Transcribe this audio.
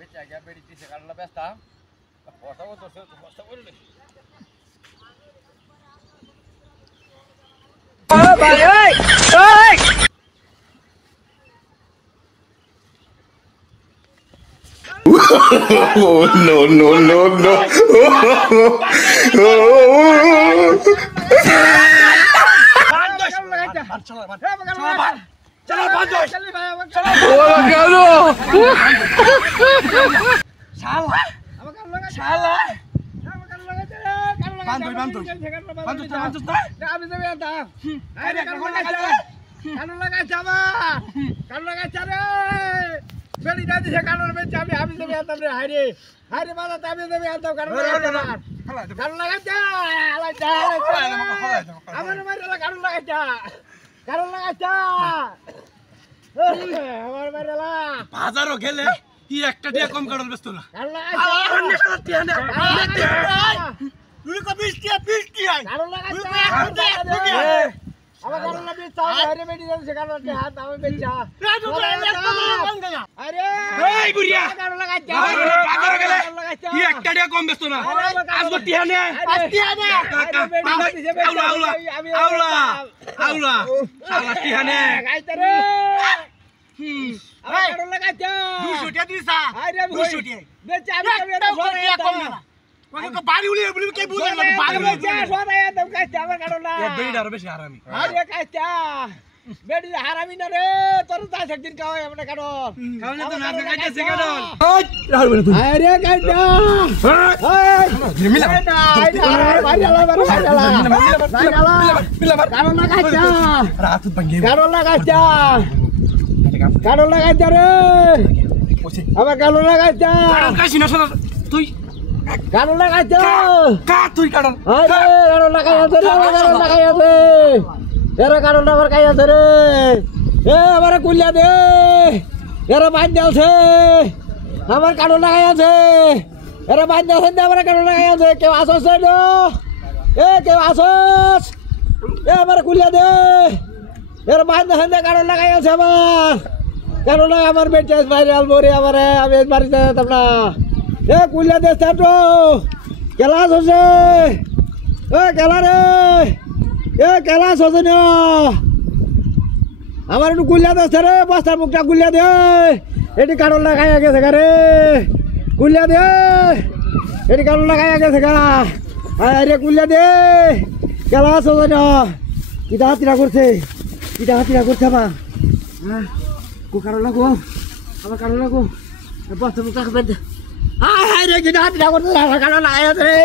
বেঁচে গিয়া বেড়ি দিছে কারণ ব্যস্তাম বসা বলতেছে বসা বললে ভাই এই এই Oh, no, no, no, no. বেড়ি দাদি সে কারণ বেঁচে আমি দেবে আনতাম রে হাইরে হাইরে বাবা আমি দেবে আনতাম কারণ কারণ লাগাইছা আমার মাইরা কারণ লাগাইছা আমার মাইরা বাজারও গেলে কি একটা দিয়ে কম কারণ ব্যস্ত না কারণ লাগাইছা তুই কো 20 টিয়া কারণ লাগাইছা আমার কারণ বেঁচে হাইরে বেড়ি দাদি সে কারণ হাত আমি বেঁচা আরে এই বুড়িয়া কারণ লাগাইছা বাজারও গেলে কি একটা দিয়ে কম ব্যস্ত না আজ টিয়া নে আউলা শালা টিয়া নে গাইতে রে আমার কারণ লাগাইছা 200 টিয়া দিছা আরে 200 টিয়া বেঁচে আমি একটা টিয়া কম না কোন বাড়ি উলিয়ে বলি কে বুঝে না বাড়ি বেঁচে সরাই দাও গাইছা আমার কারণ না এ বেড়ি আরো বেশি হারামি আরে গাইছা বেড়ি হারামি না রে তোর তাই একদিন খাওয়াই আমরা কারণ কারণ তো না গাইছে কেন আরে গাইছা এই মিলা কারণ লাগাইছা রাত ভাঙে কারণ লাগাইছা কারণ লাগাইছা রে আমার কারণ লাগাইছা কাশি না শোনা তুই কারণ লাগাইছা কা তুই কারণ আরে কারণ লাগাইছে রে কারণ লাগাইছে এরা কারণ আমার কাই আছে রে এ আমার কুলিয়া দে এরা বাদ দিয়েছে আমার কারণ লাগাইছে এরা বাদ দিয়েছে আমার কারণ লাগাইছে কেউ আসছ না এ কেউ আসছ এ আমার কুলিয়া দে এরা বাদ দিয়েছে কারণ লাগাইছে আমার কারণ আমার বেঁচে বাইরে আলবরে আমার আমি বাড়িতে যেতাম না এ কুলিয়া দে তো কেলা আসছে এ কেলা রে এ কেলা আসছে না আমার একটু গুলিয়া দিচ্ছে রে বস্তার মুখটা গুলিয়া দে এটি কারণ লাগাই গেছে গা রে গুলিয়া দে এটি কারণ লাগাই গেছে গা আরে গুলিয়া দে কেলা আসছে না কিটা হাতিরা করছে আমার কারণ লাগো আমার কারণ লাগো বস্তার মুখটা আরে কিটা হাতিরা করছে আমার কারণ লাগাই আছে রে